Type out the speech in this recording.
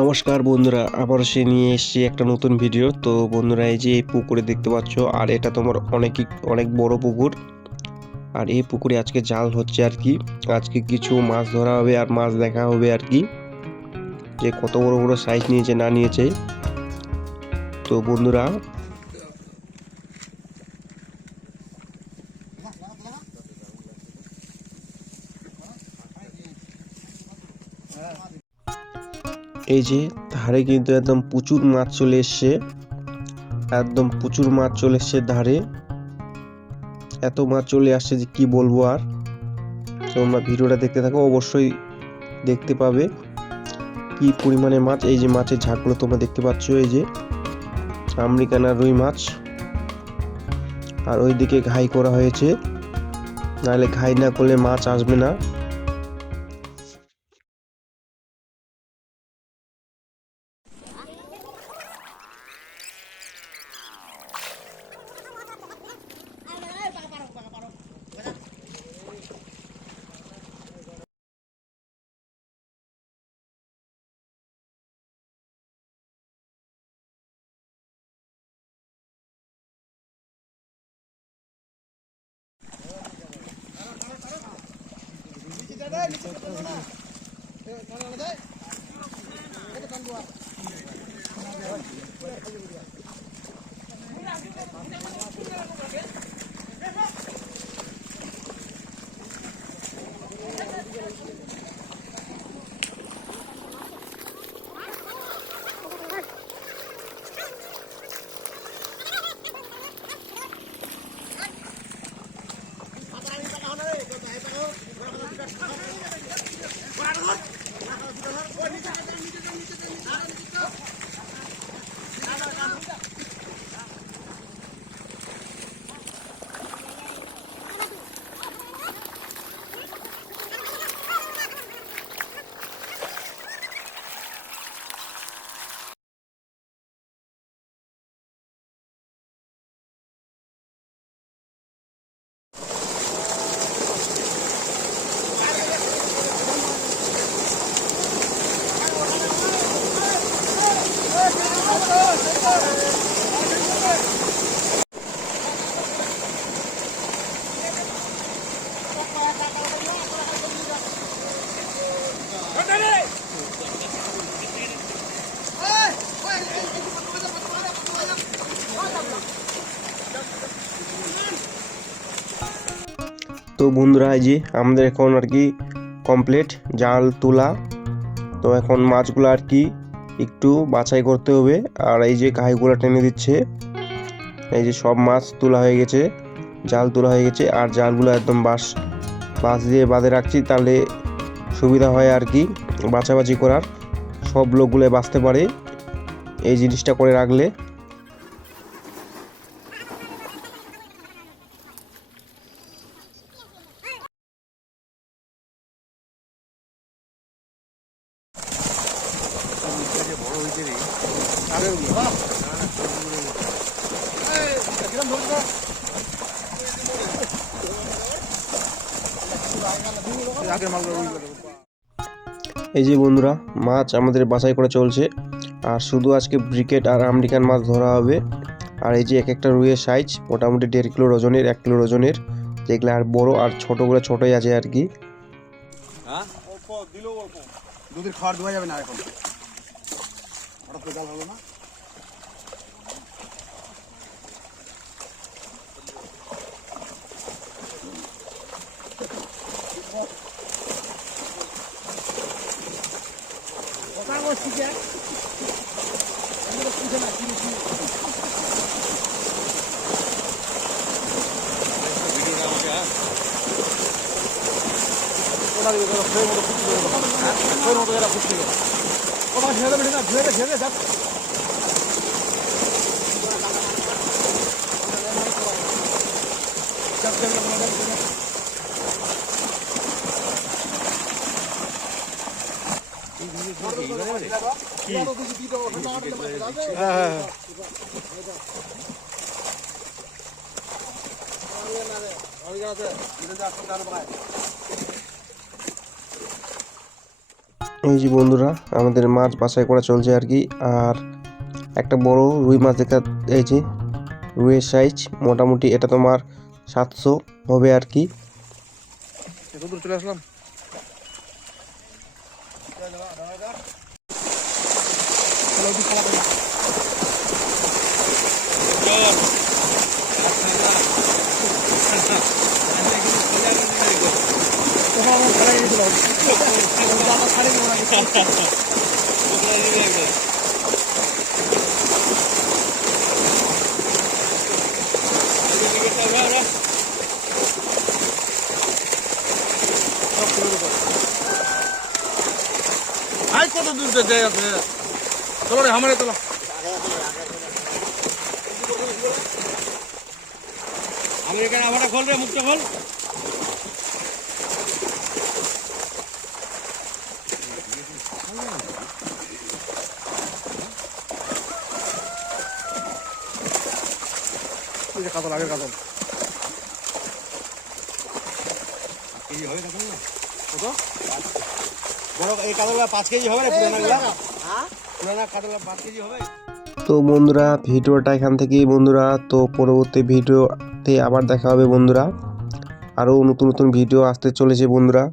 নমস্কার বন্ধুরা, আবার সে নিয়ে এসেছি একটা নতুন ভিডিও। তো বন্ধুরা, এই যে এই পুকুরে দেখতে পাচ্ছ, আর এটা তোমার অনেক বড় পুকুর। আর এই পুকুরে আজকে জাল হচ্ছে আর কি। আজকে কিছু মাছ ধরা হবে আর মাছ দেখা হবে আর কি, যে কত বড় বড় সাইজ নিয়েছে না নিয়েছে। তো বন্ধুরা, এই যে ধারে কিন্তু একদম প্রচুর মাছ চলে এসছে, একদম প্রচুর মাছ চলে এসছে ধারে। এত মাছ চলে আসছে যে কি বলবো আর। তোমরা ভিডিওটা দেখতে থাকো, অবশ্যই দেখতে পাবে কি পরিমাণে মাছ। এই যে মাছের ঝাঁকগুলো তোমরা দেখতে পাচ্ছ, এই যে আমেরিকান আর রুই মাছ। আর ওইদিকে ঘাই করা হয়েছে, নাহলে ঘাই না করলে মাছ আসবে না। তো বন্ধুরা, এই যে আমাদের এখন আর কি কমপ্লিট জাল তোলা। তো এখন মাছগুলো আর কি একটু বাছাই করতে হবে। আর এই যে ঘাইগুলো টেনে দিচ্ছে, এই যে সব মাছ তোলা হয়ে গেছে, জাল তোলা হয়ে গেছে। আর জালগুলো একদম বাঁশ দিয়ে বাঁধে রাখছি, তাহলে সুবিধা হয় আর কি বাছাবাছি করার, সব লোকগুলো বাঁচতে পারে এই জিনিসটা করে রাখলে। এই যে বন্ধুরা, মাছ আমাদের বাছাই করে চলছে। আর শুধু আজকে ব্রিকেট আর আমেরিকান মাছ ধরা হবে। আর এই যে এক একটা রুইয়ের সাইজ মোটামুটি 1.5 কিলো ওজনের, 1 কিলো ওজনের, যেগুলো আর বড় আর ছোটগুলো ছোটই আছে আর কি। দুধের খাওয়ার দেওয়া যাবে না এখন, হঠাৎ করে জাল হলো না। এই যে বন্ধুরা আমাদের মাছ বাছাই করা চলছে আর কি। আর একটা বড় রুই মাছ দেখা, এই যে রুইয়ের সাইজ মোটামুটি এটা তোমার 700 হবে আর কি। এত দূর চলে আসলাম। আই কত দূর যায় আছে, চলো রে আমারে চলো। আমি এখানে আমারটা খোল রে, মুখটা খোল। কাতল আগে কাতল কেজি হবে কাতল না কত বড় এই কাতলটা 5 কেজি হবে না পুরানাগুলা? হ্যাঁ পুরানা কাতলটা 5 কেজি হবে। তো বন্ধুরা ভিডিওটা এখান থেকেই বন্ধুরা, তো পরবর্তী ভিডিওতে আবার দেখা হবে বন্ধুরা। আরও নতুন নতুন ভিডিও আসতে চলেছে বন্ধুরা।